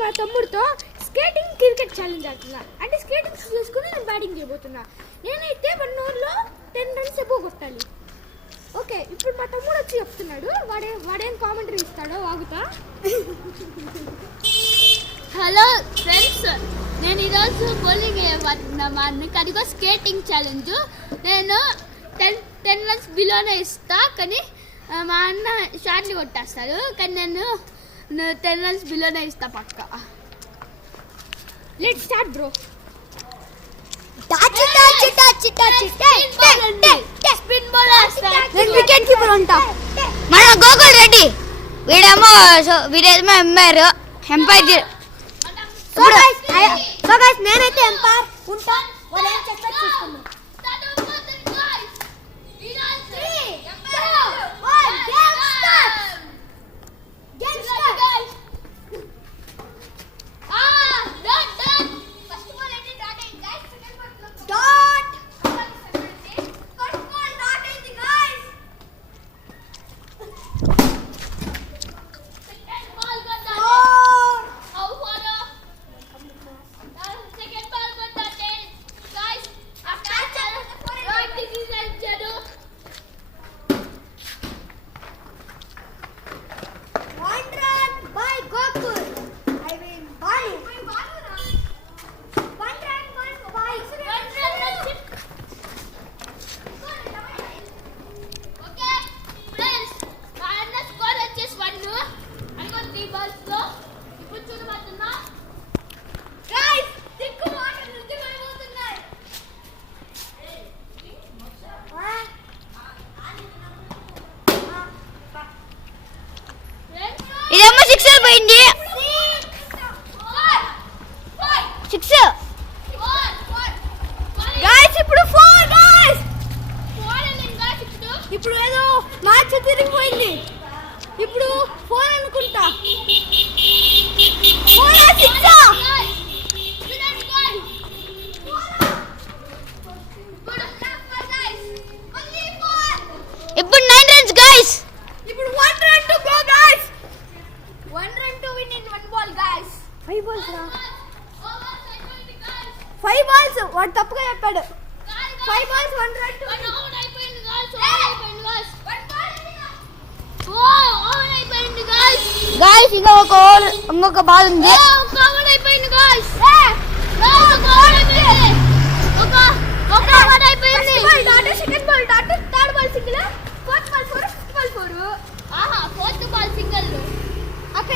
మా తమ్ముడితో skating cricket challenge ఆడుతున్నా. అంటే స్కేటింగ్ చేసుకుని నేను బ్యాటింగ్ చేయబోతున్నా. నేనైతే 1 ఓవర్లో 10 రన్స్ ఎబో కొట్టాలి. ఓకే, ఇప్పుడు మా తమ్ముడు వచ్చి చెప్తున్నాడు. వాడేం కామెంటరీ ఇస్తాడో వాగుతా. హలో ఫ్రెండ్స్, నేను ఈరోజు బౌలింగ్ వేయబోతున్నా. అదిగో స్కేటింగ్ ఛాలెంజ్. నేను 10 రన్స్ బిలోనే ఇస్తా, కానీ మా అన్న షార్ట్లు కొట్టేస్తాడు. కానీ నేను 10 రన్స్ బిలోనే ఇస్తా పక్క. Let's start bro. Spin bowler wicket keeper ఉంటా. మన గోకుల్ రెడ్డి వీడేమో ఎంపైర్. నేనైతే ఎంపైర్ ఉంటా. వాళ్ళు ఏం చేస్తారో చూసుకుందాం. ఇదేమో 6 పోయింది. 6 గైస్ ఇప్పుడు 4 గైస్. ఇప్పుడు ఏదో మ్యాచ్ తిరిగిపోయింది. ఇప్పుడు 4 అనుకుంటా. 4 6 ఇప్పుడు 9 రన్స్ గైస్. ఇప్పుడు 1 run to go guys. 1 run to win in 1 ball guys. 5 balls రా. 5 balls వాడు తప్పుగా చెప్పాడు. 5 balls 1 run to win. అయిపోయింది గైస్ ఇంకొక బాల్ ఉంది. అయిపోయింది guys. Second ball third ball single, fourth ball 4, fifth ball 4. Fourth ball single.